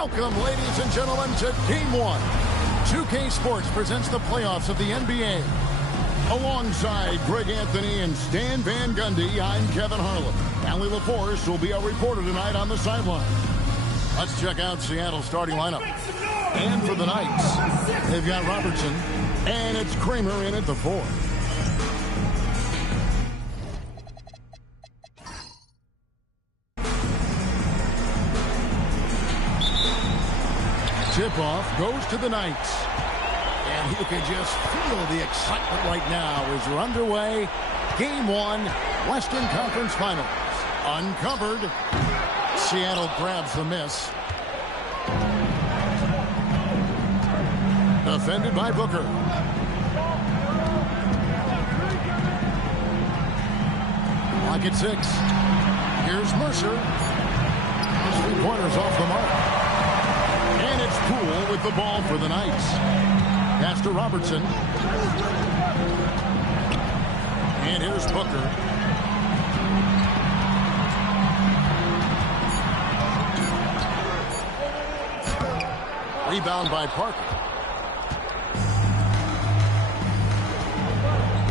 Welcome, ladies and gentlemen, to Game 1. 2K Sports presents the playoffs of the NBA. Alongside Greg Anthony and Stan Van Gundy, I'm Kevin Harlan. Allie LaForce will be our reporter tonight on the sideline. Let's check out Seattle's starting lineup. And for the Knights, they've got Robertson, and it's Kramer in at the 4. Tip-off goes to the Knights. And you can just feel the excitement right now as we're underway. Game 1, Western Conference Finals. Uncovered. Seattle grabs the miss. Defended by Booker. Lock at 6. Here's Mercer. His 3-pointers off the mark. And it's Poole with the ball for the Knights. Pass to Robertson. And here's Booker. Rebound by Parker.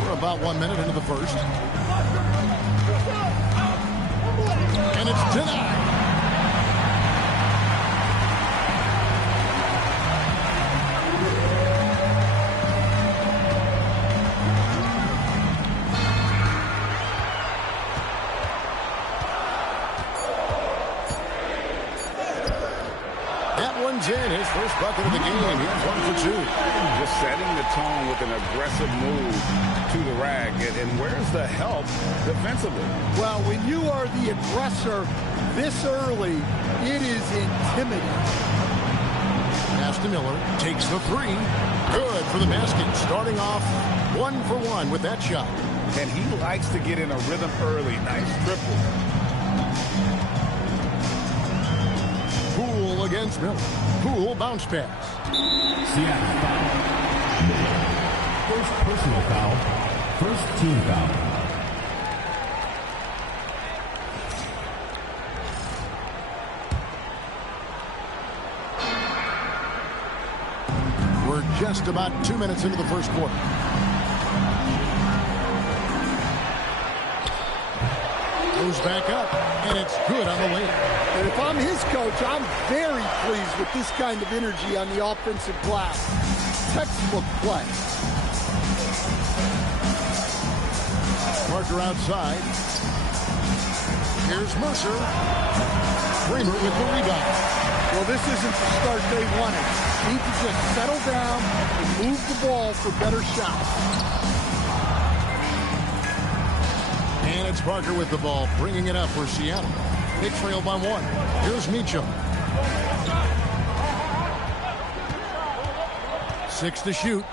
We're about 1 minute into the first. And it's denied. In his first bucket of the game. He's 1 for 2. Just setting the tone with an aggressive move to the rack. And where's the help defensively? Well, when you are the aggressor this early, it is intimidating. Pass to Miller. Takes the 3. Good for the basket. Starting off 1 for 1 with that shot. And he likes to get in a rhythm early. Nice triple. Poole against Miller. Poole bounce pass. Seattle foul. First personal foul. First team foul. We're just about 2 minutes into the first quarter. Goes back up, and it's good on the way. And if I'm his coach, I'm very pleased with this kind of energy on the offensive glass. Textbook play. Parker outside. Here's Mercer. Kramer with the rebound. Well, this isn't the start they wanted. Need to just settle down and move the ball for better shots. And it's Parker with the ball, bringing it up for Seattle. They trail by 1. Here's Meacham. 6 to shoot.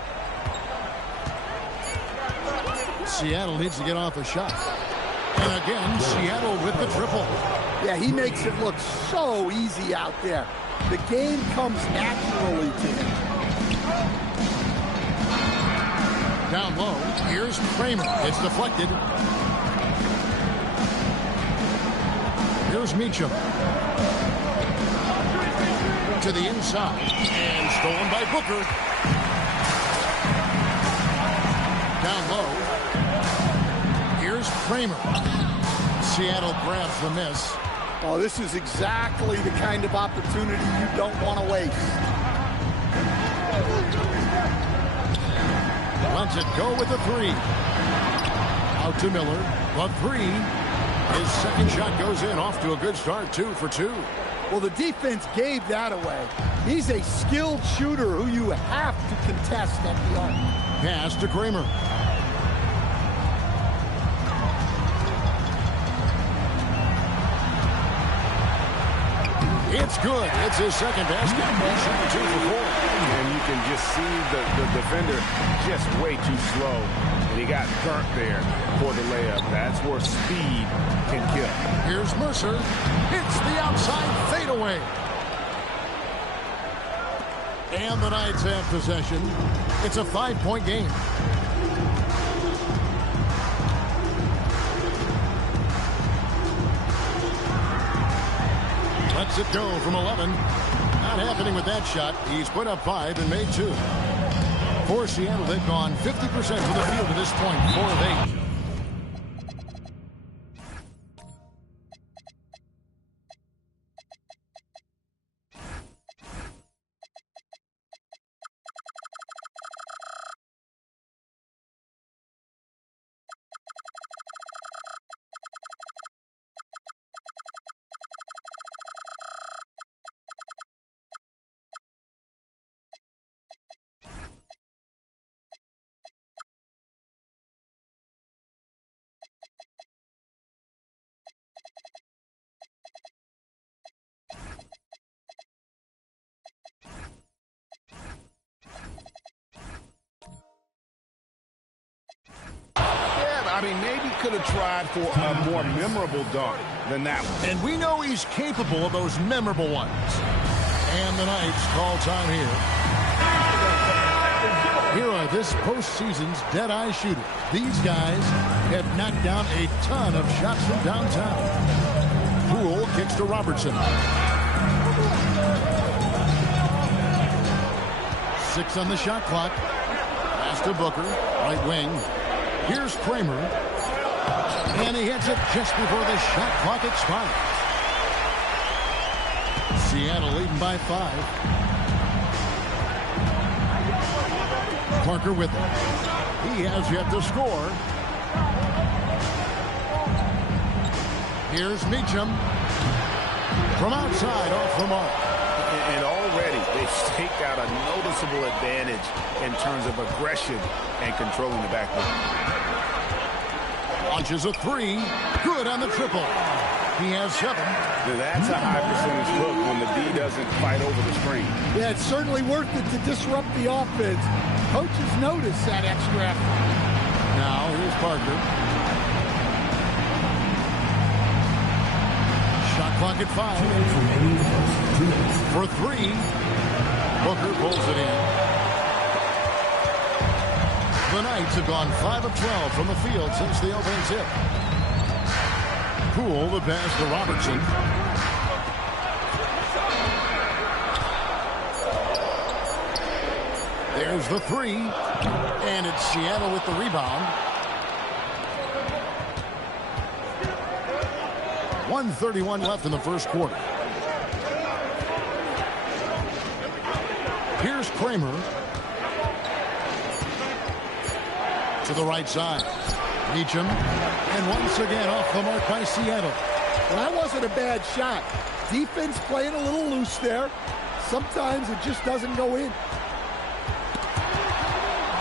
Seattle needs to get off a shot. And again, Seattle with the triple. Yeah, he makes it look so easy out there. The game comes naturally to him. Down low, here's Kramer. It's deflected. Here's Meacham. To the inside. And stolen by Booker. Down low. Here's Kramer. Seattle grabs the miss. Oh, this is exactly the kind of opportunity you don't want to waste. Lets it go with the 3. Out to Miller. The 3. His second shot goes in, off to a good start, 2 for 2. Well, the defense gave that away. He's a skilled shooter who you have to contest at the arc. Pass to Kramer. It's good. It's his second basket. He's shooting 2 for 4. And you can just see the defender just way too slow. And he got burnt there for the layup. That's where speed can kill. Here's Mercer. Hits the outside fadeaway. And the Knights have possession. It's a 5-point game. Lets it go from 11. Not happening with that shot. He's put up 5 and made 2. For Seattle, they've gone 50% from the field at this point, 4 of 8. I mean, maybe could have tried for a more memorable dunk than that one. And we know he's capable of those memorable ones. And the Knights call time here. Here are this postseason's dead-eye shooters. These guys have knocked down a ton of shots from downtown. Poole kicks to Robertson. 6 on the shot clock. Pass to Booker, right wing. Here's Kramer. And he hits it just before the shot clock expires. Seattle leading by 5. Parker with it. He has yet to score. Here's Meacham. From outside, off the mark. And already they've staked out a noticeable advantage in terms of aggression and controlling the backcourt. Launches a 3. Good on the triple. He has 7. That's a high percentage look when the D doesn't fight over the screen. Yeah, it's certainly worth it to disrupt the offense. Coaches notice that extra effort. Now here's Parker. Shot clock at 5. For 3. Booker pulls it in. The Knights have gone 5 of 12 from the field since the opening tip. Poole the pass to Robertson. There's the 3. And it's Seattle with the rebound. 1:31 left in the first quarter. Here's Kramer. To the right side. Meacham. And once again off the mark by Seattle. Well, that wasn't a bad shot. Defense playing a little loose there. Sometimes it just doesn't go in.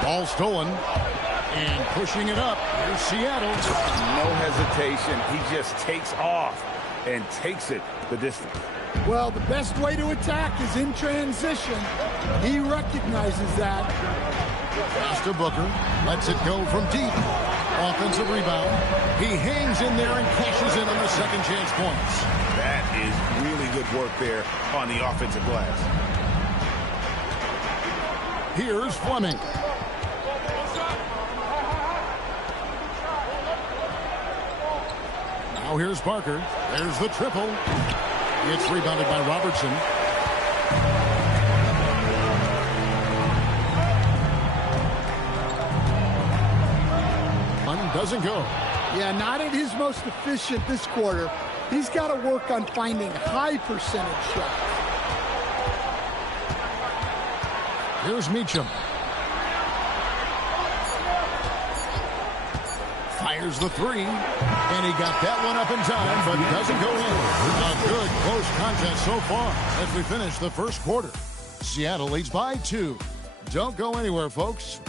Ball stolen. And pushing it up. Here's Seattle. No hesitation. He just takes off and takes it the distance. Well, the best way to attack is in transition. He recognizes that. Pass to Booker. Lets it go from deep. Offensive rebound. He hangs in there and cashes in on the second chance points. That is really good work there on the offensive glass. Here's Fleming. Now here's Parker. There's the triple. It's rebounded by Robertson. Doesn't go. Yeah, not at his most efficient this quarter. He's got to work on finding high percentage shots. Here's Meacham. Fires the 3. And he got that one up in time, but doesn't go in. A good close contest so far as we finish the first quarter. Seattle leads by 2. Don't go anywhere, folks.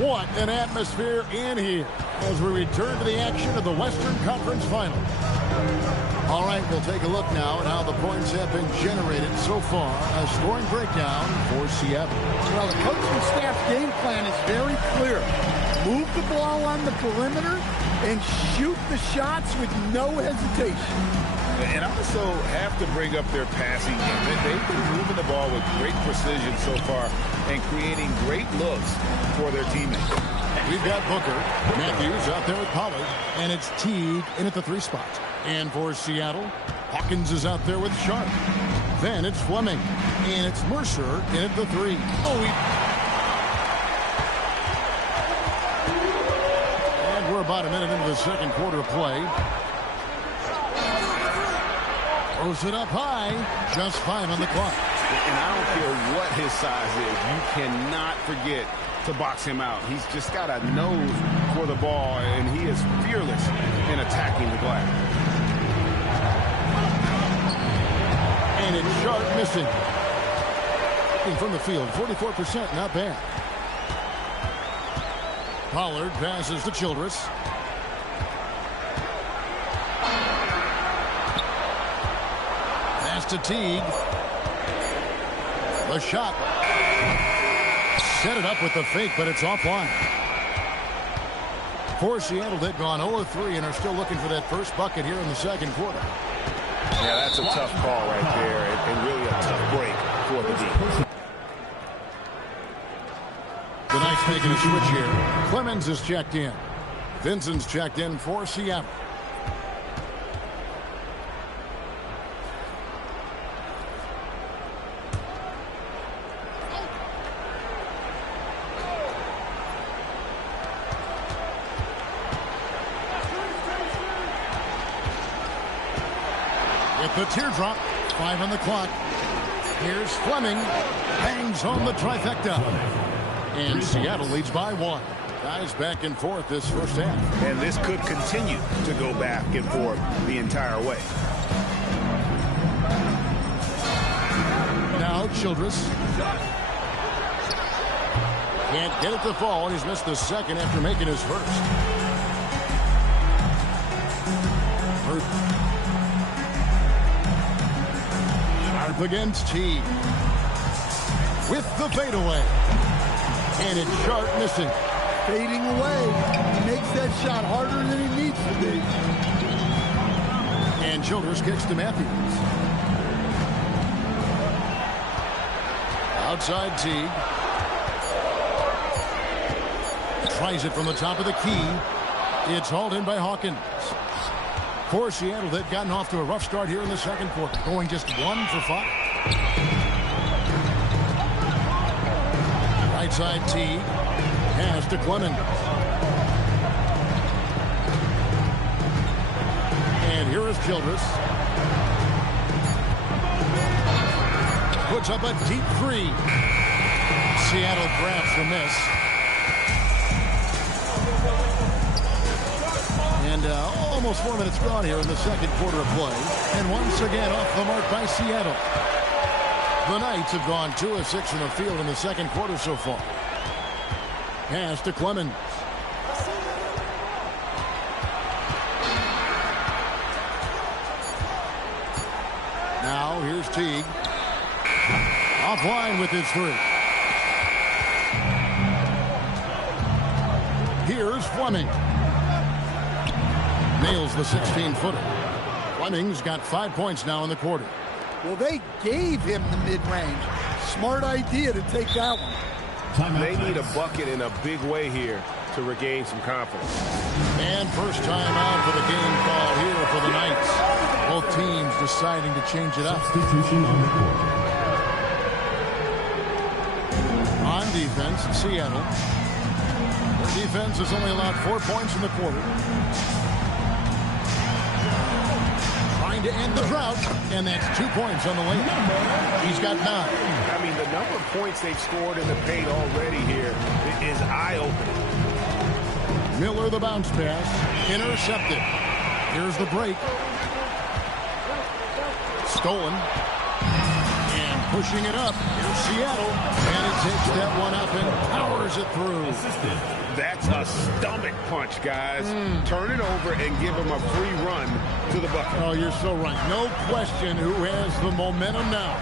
What an atmosphere in here as we return to the action of the Western Conference Finals. All right, we'll take a look now at how the points have been generated so far. A scoring breakdown for Seattle. Well, the coaching staff game plan is very clear. Move the ball on the perimeter and shoot the shots with no hesitation. And I also have to bring up their passing game. They've been moving the ball with great precision so far and creating great looks for their teammates. We've got Booker. Matthews out there with Pollard. And it's Teague in at the 3 spot. And for Seattle, Hawkins is out there with Sharp. Then it's Fleming. And it's Mercer in at the 3. And we're about a minute into the second quarter of play. Throws it up high. Just 5 on the clock. And I don't care what his size is. You cannot forget to box him out. He's just got a nose for the ball, and he is fearless in attacking the glass. And it's Sharp missing. From the field, 44%, not bad. Pollard passes to Childress. Pass to Teague. The shot. Set it up with the fake, but it's offline. For Seattle, they've gone 0-3 and are still looking for that first bucket here in the second quarter. Yeah, that's a tough call right there, and really a tough break for the D. The Knights making a switch here. Clemens is checked in. Vincent's checked in for Seattle. With the teardrop, 5 on the clock. Here's Fleming. Hangs on the trifecta. And Seattle leads by 1. Guys back and forth this first half. And this could continue to go back and forth the entire way. Now Childress. Can't get it to fall. He's missed the second after making his first. Sharp against Teague. With the fadeaway. And it's Sharp missing. Fading away. He makes that shot harder than he needs to be. And Childress kicks to Matthews. Outside Teague. Tries it from the top of the key. It's hauled in by Hawkins. For Seattle, they've gotten off to a rough start here in the second quarter, going just 1 for 5. Right side Teague. Pass to Clemens. And here is Childress. Puts up a deep 3. Seattle grabs the miss. And almost 4 minutes gone here in the second quarter of play. And once again off the mark by Seattle. The Knights have gone 2 of 6 in the field in the second quarter so far. Pass to Clemens. Now here's Teague. Offline with his 3. Here's Fleming. Nails the 16-footer. Fleming's got 5 points now in the quarter. Well, they gave him the mid-range. Smart idea to take that one. They need a bucket in a big way here to regain some confidence. And first time out for the game call here for the Knights. Both teams deciding to change it up. Substitution on the court. On defense, Seattle. Their defense has only allowed 4 points in the quarter. Trying to end the drought, and that's 2 points on the layup. He's got 9. I mean, the number of points they've scored in the paint already here is eye-opening. Miller the bounce pass. Intercepted. Here's the break. Stolen. And pushing it up. Here's Seattle. And he takes that one up and powers it through. That's a stomach punch, guys. Turn it over and give him a free run to the bucket. Oh, you're so right. No question who has the momentum now.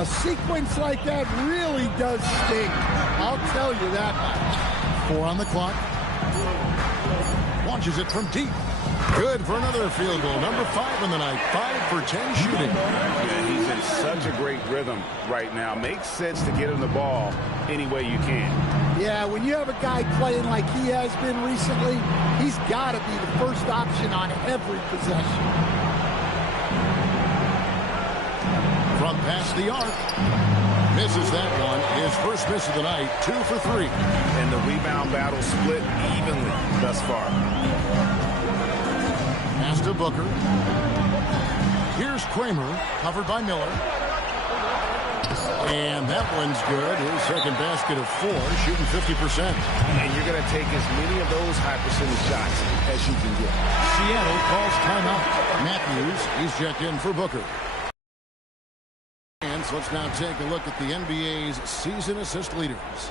A sequence like that really does sting. I'll tell you that much. 4 on the clock. launches it from deep. Good for another field goal. Number 5 in the night. 5 for 10 shooting. Yeah, he's in such a great rhythm right now. Makes sense to get him the ball any way you can. Yeah, when you have a guy playing like he has been recently, he's got to be the first option on every possession. From past the arc. Misses that one. His first miss of the night. 2 for 3. And the rebound battle split evenly thus far. Pass to Booker. Here's Kramer, covered by Miller. And that one's good. His second basket of 4, shooting 50%. And you're going to take as many of those high percentage shots as you can get. Seattle calls timeout. Matthews is checked in for Booker. And so let's now take a look at the NBA's season assist leaders.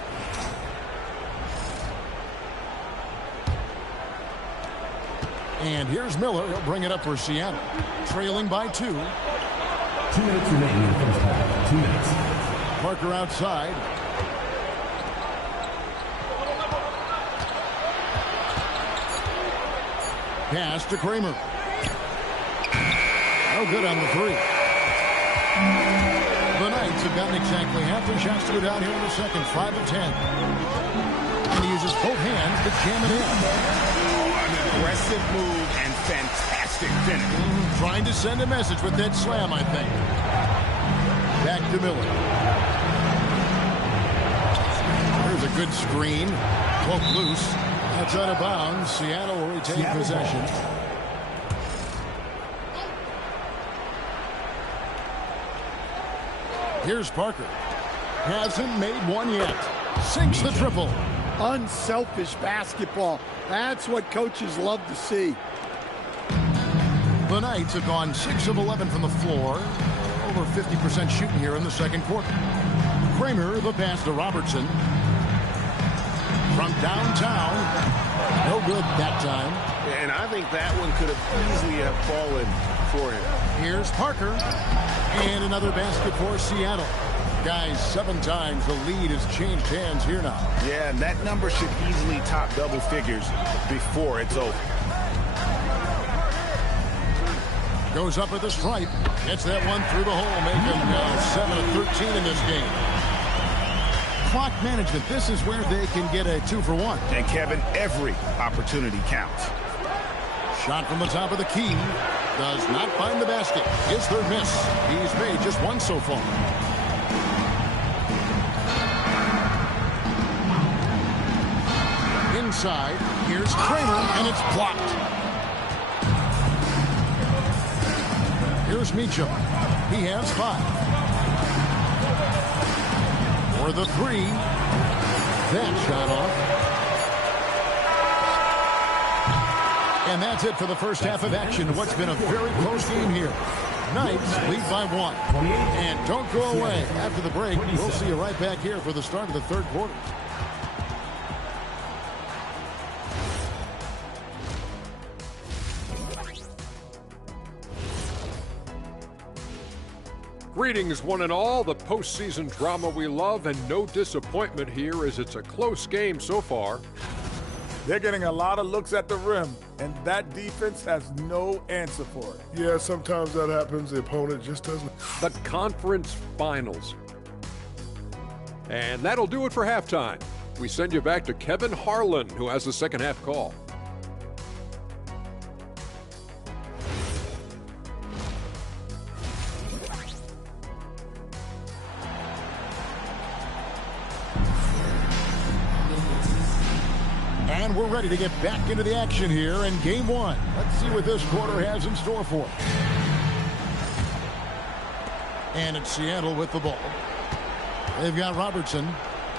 And here's Miller. He'll bring it up for Seattle. Trailing by 2. 2 minutes remaining in the first half. 2 minutes. Parker outside. Pass to Kramer. No good on the 3. The Knights have gotten exactly half their shots to go down here in the second. 5 of 10. And he uses both hands to jam it in. Aggressive move and fantastic finish. Trying to send a message with that slam, I think. Back to Miller. There's a good screen. Poke loose. That's out of bounds. Seattle will retain possession. Here's Parker. Hasn't made one yet. Sinks the triple. Unselfish basketball. That's what coaches love to see. The Knights have gone 6 of 11 from the floor. Over 50% shooting here in the second quarter. Kramer, the pass to Robertson. From downtown. No good that time. And I think that one could have easily have fallen for him. Here's Parker. And another basket for Seattle. Guys, 7 times the lead has changed hands here now. Yeah, and that number should easily top double figures before it's over. Goes up at the stripe. Gets that one through the hole, making 7 of 13 in this game. Clock management. This is where they can get a 2 for 1. And Kevin, every opportunity counts. Shot from the top of the key. Does not find the basket. His third miss. He's made just 1 so far. Inside, here's Kramer, and it's blocked. Here's Meacham. He has 5. For the 3. That shot off. And that's it for the first half of action. What's been a very close game here. Knights lead by 1. And don't go away. After the break, we'll see you right back here for the start of the third quarter. Greetings, one and all. The postseason drama we love, and no disappointment here as it's a close game so far. They're getting a lot of looks at the rim, and that defense has no answer for it. Yeah, sometimes that happens. The opponent just doesn't. The conference finals. And that'll do it for halftime. We send you back to Kevin Harlan, who has the second half call. And we're ready to get back into the action here in game 1. Let's see what this quarter has in store for us. And it's Seattle with the ball. They've got Robertson,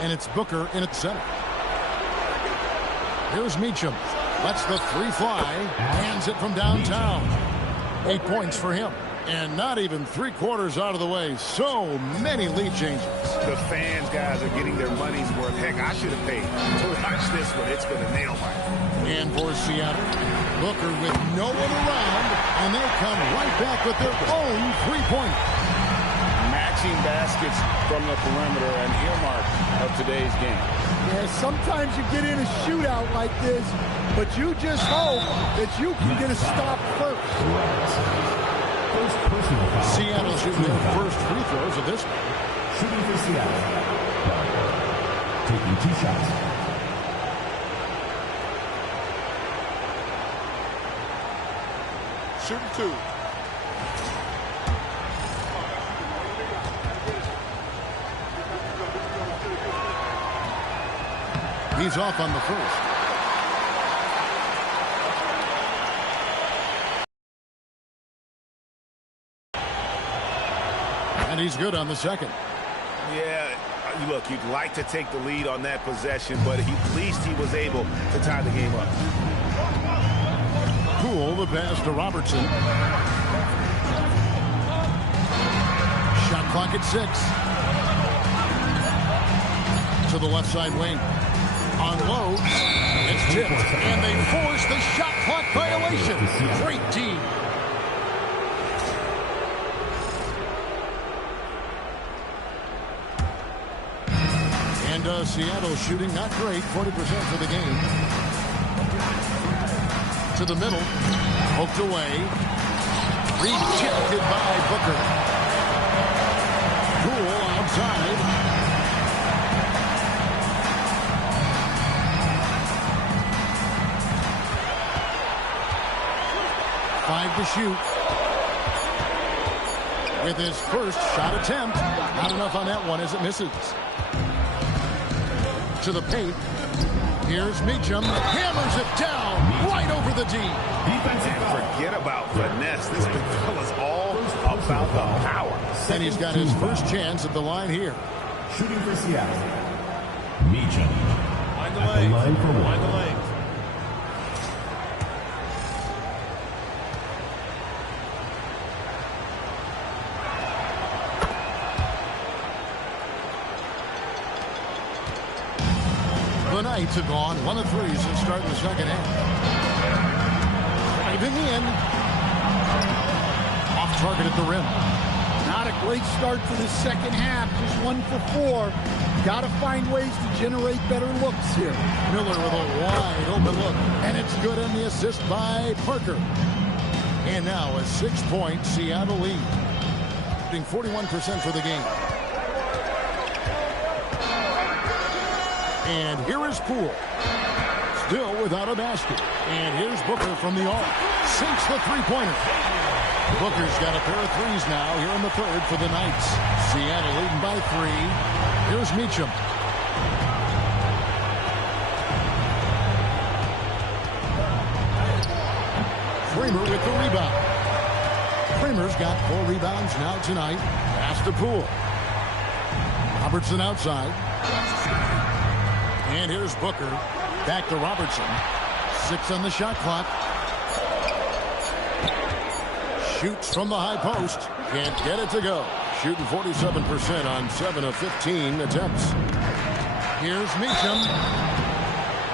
and it's Booker in at center. Here's Meacham. Lets the 3 fly. Hands it from downtown. 8 points for him. And not even 3/4 out of the way. So many lead changes. The fans, guys, are getting their money's worth. Heck, I should have paid to watch this one. It's going to nail me. And for Seattle, Booker with no one around, and they come right back with their own 3-pointer. Matching baskets from the perimeter, an earmark of today's game. Yeah, sometimes you get in a shootout like this, but you just hope that you can get a stop first. First personal foul. Seattle shooting their first free throws of this one. Shooting for Seattle. Taking 2 shots. Shooting 2. He's off on the first. And he's good on the second. Yeah, look, you'd like to take the lead on that possession, but at least he was able to tie the game up. Poole, the pass to Robertson. Shot clock at 6. To the left side wing. Unloads. It's tipped. And they force the shot clock violation. Great team. And Seattle shooting not great. 40% for the game. To the middle. Poked away. Rejected by Booker. Poole outside. Five to shoot. With his first shot attempt. Not enough on that one as it misses. To the paint. Here's Meacham. Hammers it down. Right over the D. Forget about finesse. This is all about the power. And he's got his first chance at the line here. Shooting for Seattle. Meacham. Line the At the legs. line for one. Line the legs. The Knights have gone 1 of 3 since starting the second half. Driving in. Off target at the rim. Not a great start to the second half. Just 1 for 4. Got to find ways to generate better looks here. Miller with a wide open look. And it's good on the assist by Parker. And now a 6-point Seattle lead. Shooting 41% for the game. And here is Poole. Still without a basket. And here's Booker from the arc. Sinks the three-pointer. Booker's got a pair of threes now here in the third for the Knights. Seattle leading by 3. Here's Meacham. Kramer with the rebound. Kramer's got 4 rebounds now tonight. Pass to Poole. Robertson outside. And here's Booker. Back to Robertson. 6 on the shot clock. Shoots from the high post. Can't get it to go. Shooting 47% on 7 of 15 attempts. Here's Meacham.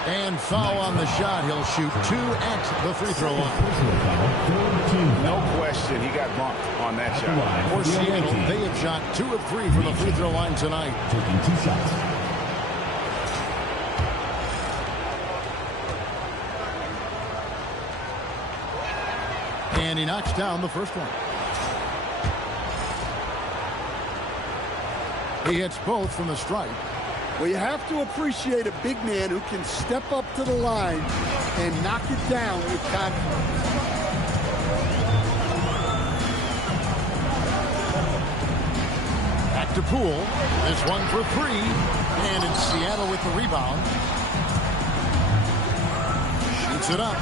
And foul on the shot. He'll shoot 2 at the free throw line. No question, he got bumped on that shot. For Seattle, they have shot 2 of 3 from the free throw line tonight. Taking 2 shots. And he knocks down the first one. He hits both from the stripe. Well, you have to appreciate a big man who can step up to the line and knock it down with confidence. Back to Poole. This one for 3. And it's Seattle with the rebound. Shoots it up.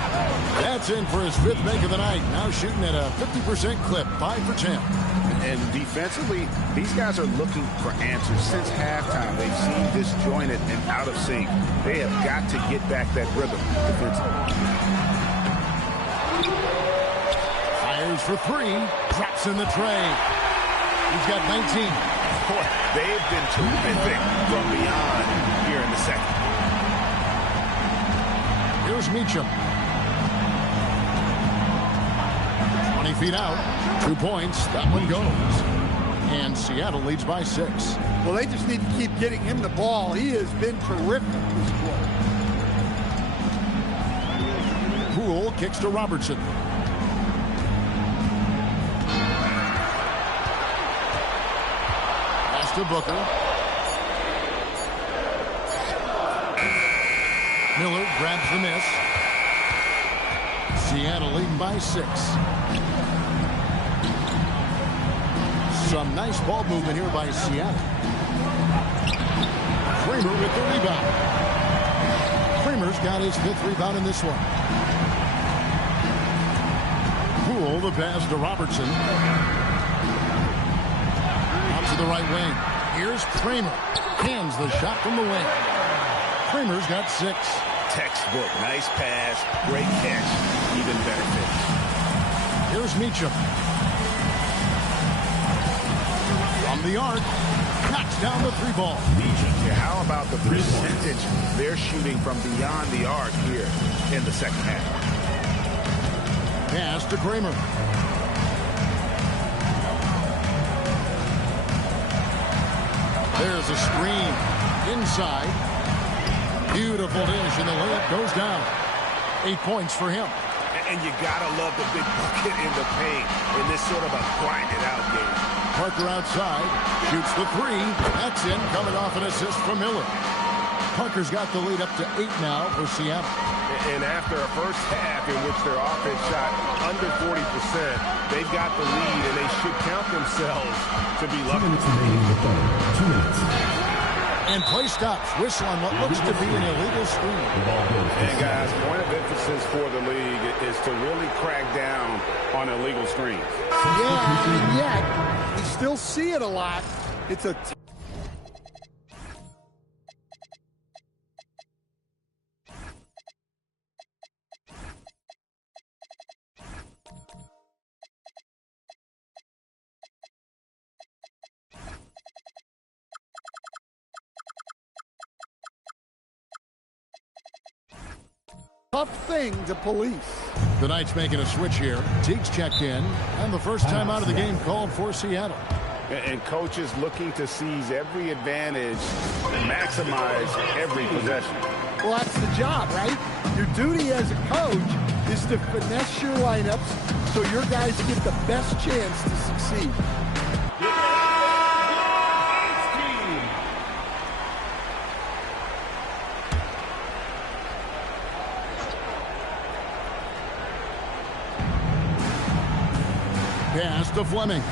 That's in for his 5th make of the night. Now shooting at a 50% clip. 5 for 10. And defensively, these guys are looking for answers since halftime. They've seen disjointed and out of sync. They have got to get back that rhythm defensively. Fires for 3. Drops in the tray. He's got 19. Boy, they've been terrific from beyond here in the second. Here's Meacham. 20 feet out. 2 points. That one goes. And Seattle leads by 6. Well, they just need to keep getting him the ball. He has been terrific this quarter. Poole kicks to Robertson. Pass to Booker. Miller grabs the miss. Seattle leading by 6. Some nice ball movement here by Seattle. Kramer with the rebound. Kramer's got his 5th rebound in this one. Poole, the pass to Robertson. Out to the right wing. Here's Kramer. Hands the shot from the wing. Kramer's got 6. Textbook. Nice pass. Great catch. Even better finish. Here's Meacham. From the arc. Knocks down the 3 ball. Yeah, how about the percentage they're shooting from beyond the arc here in the second half? Pass to Kramer. There's a screen. Inside. Beautiful dish, and the layup goes down. 8 points for him. And you gotta love the big bucket in the paint in this sort of a grind-it-out game. Parker outside, shoots the 3. That's in, coming off an assist from Miller. Parker's got the lead up to 8 now for Seattle. And after a first half in which their offense shot under 40%, they've got the lead, and they should count themselves to be lucky. 2 minutes remaining in the third. 2 minutes. And play stops. Whistle on what looks to be an illegal screen. And guys, point of emphasis for the league is to really crack down on illegal screens. Yeah, and yet, we still see it a lot. It's a tough thing to police. The Knights making a switch here. Teague's checked in, and the first time out of the game called for Seattle. And coaches looking to seize every advantage, maximize every possession. Well, that's the job, right? Your duty as a coach is to finesse your lineups so your guys get the best chance to succeed. Pass to Fleming.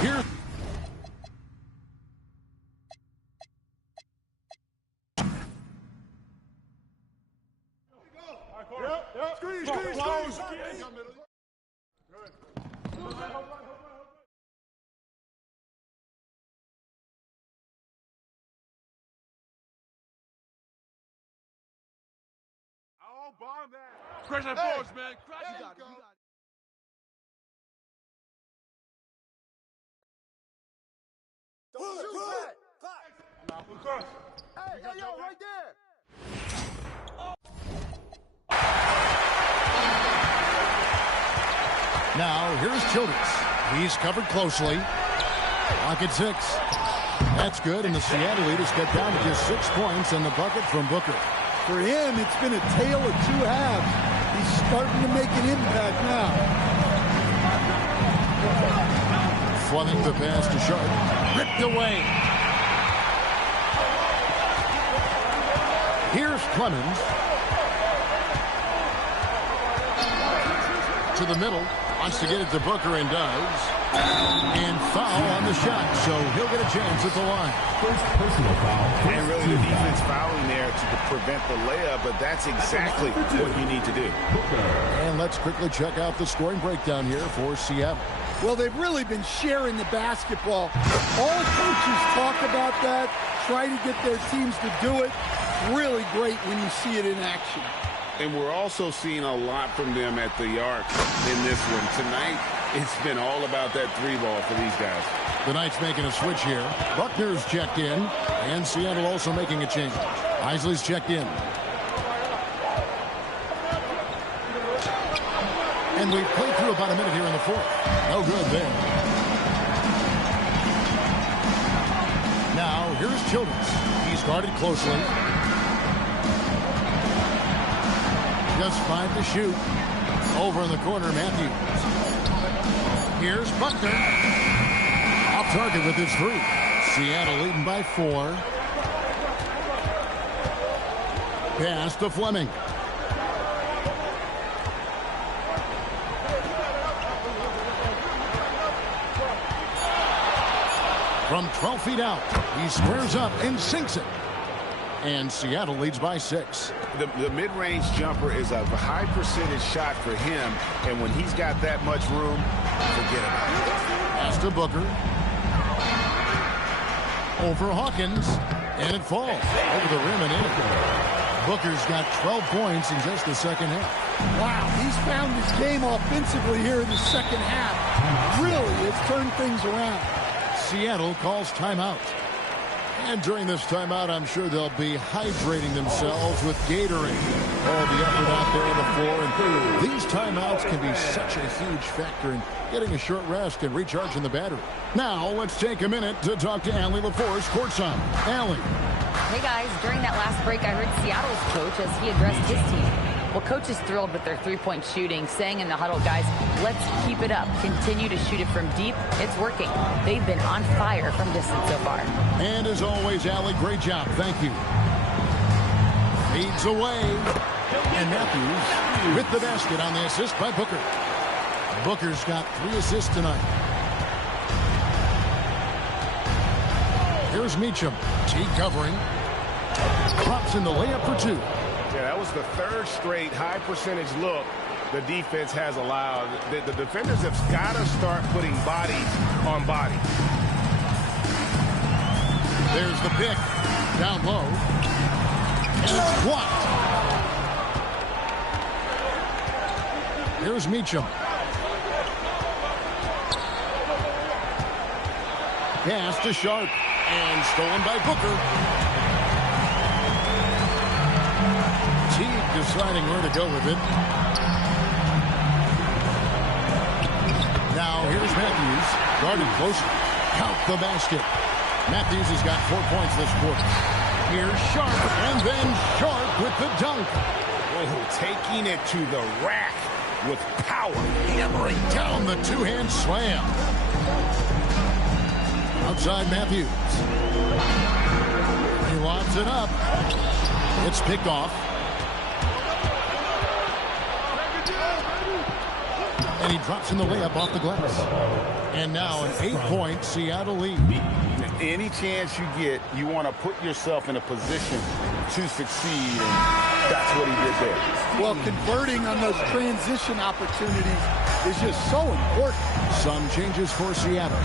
Here. Bomb that. Crash that force, man. Crash it. Don't shoot that. Hey, yo, right there. Now, here's Childress. He's covered closely. Clock at 6. That's good, and the Seattle lead has cut down to just 6 points and the bucket from Booker. For him, it's been a tale of 2 halves. He's starting to make an impact now. Fleming the pass to Sharp. Ripped away. Here's Clemens. To the middle. Wants to get it to Booker and does. And foul on the shot, so he'll get a chance at the line. First personal foul. And really the defense fouling there to prevent the layup, but that's exactly what you need to do. And let's quickly check out the scoring breakdown here for Seattle. Well, they've really been sharing the basketball. All coaches talk about that, try to get their teams to do it. Really great when you see it in action. And we're also seeing a lot from them at the arc in this one. Tonight, it's been all about that 3-ball for these guys. The Knights making a switch here. Buckner's checked in, and Seattle also making a change. Isley's checked in. And we've played through about a minute here in the 4th. No good there. here's Childress. He's guarded closely. Just 5 to shoot. Over in the corner, Matthews. Here's Buckner. Off target with his 3. Seattle leading by 4. Pass to Fleming. From 12 feet out, he squares up and sinks it. And Seattle leads by 6. The mid-range jumper is a high percentage shot for him, and when he's got that much room, forget about it. Pass to Booker. Over Hawkins, and it falls over the rim and in. Booker's got 12 points in just the second half. Wow, he's found his game offensively here in the second half. Really has turned things around. Seattle calls timeout. And during this timeout, I'm sure they'll be hydrating themselves with Gatorade. All the effort out there on the floor. And these timeouts can be such a huge factor in getting a short rest and recharging the battery. Now, let's take a minute to talk to Allie LaForce courtside. Allie. Hey, guys. During that last break, I heard Seattle's coach as he addressed his team. Well, coach is thrilled with their three-point shooting, saying in the huddle, guys, let's keep it up. Continue to shoot it from deep. It's working. They've been on fire from distance so far. And as always, Allie, great job. Thank you. Feeds away. And Matthews with the basket on the assist by Booker. Booker's got 3 assists tonight. Here's Meacham. T covering. Drops in the layup for 2. Yeah, that was the 3rd straight high percentage look the defense has allowed. The defenders have got to start putting bodies on bodies. There's the pick. Down low. And it's blocked. Here's Meacham. Pass to Sharp. And stolen by Booker. Teague deciding where to go with it. Now here's Matthews. Guarded closer. Count the basket. Matthews has got 4 points this quarter. Here's Sharp. And then Sharp with the dunk. Oh, taking it to the rack with power. Hammering down the 2-hand slam. Outside Matthews. He lobs it up. It's picked off. And he drops in the layup off the glass. And now an 8-point Seattle lead. Any chance you get, you want to put yourself in a position to succeed, and that's what he did there. Well, converting on those transition opportunities is just so important. Some changes for Seattle.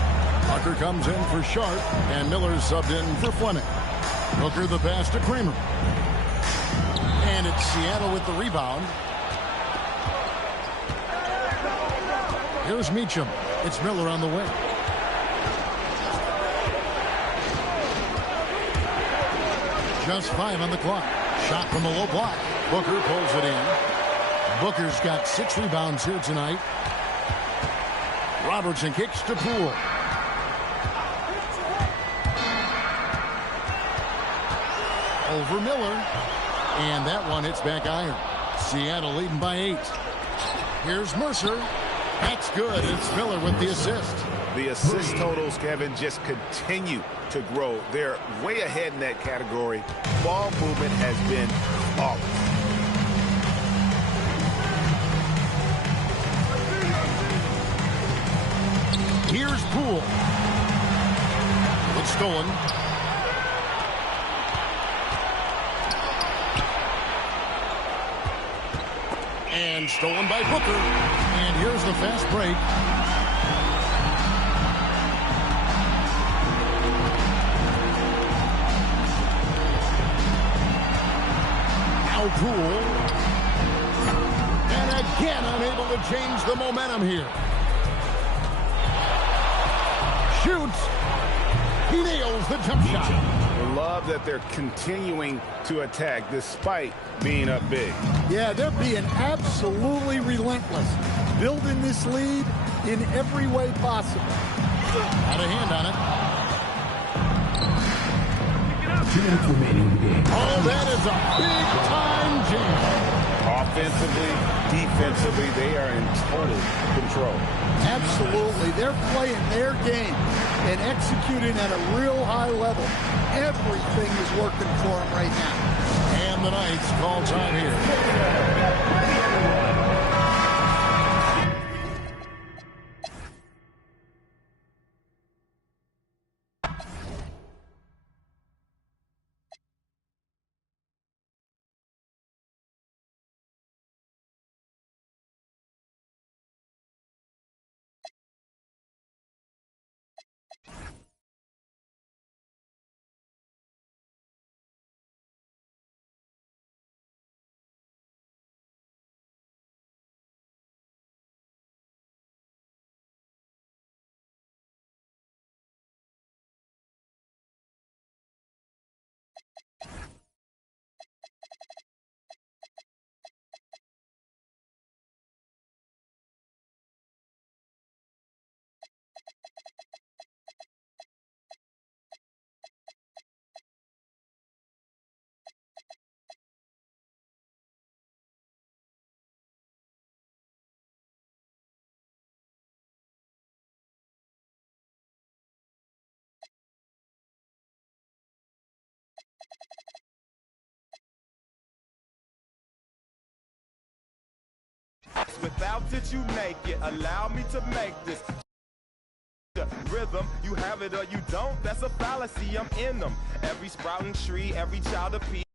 Tucker comes in for Sharp, and Miller subbed in for Fleming. Booker the pass to Kramer. And it's Seattle with the rebound. Here's Meacham. It's Miller on the way. Just 5 on the clock. Shot from the low block. Booker pulls it in. Booker's got 6 rebounds here tonight. Robertson kicks to Poole. Over Miller. And that one hits back iron. Seattle leading by 8. Here's Mercer. That's good. It's Miller with the assist. The assist totals, Kevin, just continue to grow. They're way ahead in that category. Ball movement has been flawless. Here's Poole. It's stolen. And stolen by Booker. And here's the fast break. Now Poole. And again unable to change the momentum here. Shoots. He nails the jump shot. I love that they're continuing to attack despite being up big. Yeah, they're being absolutely relentless. Building this lead in every way possible. Had a hand on 2 minutes remaining in the game. Oh, that is a big-time jam. Offensively, defensively, they are in total control. Absolutely. They're playing their game and executing at a real high level. Everything is working for them right now. And the Knights call time here. Without it, you make it. Allow me to make this rhythm. You have it or you don't. That's a fallacy. I'm in them. Every sprouting tree, every child of peace.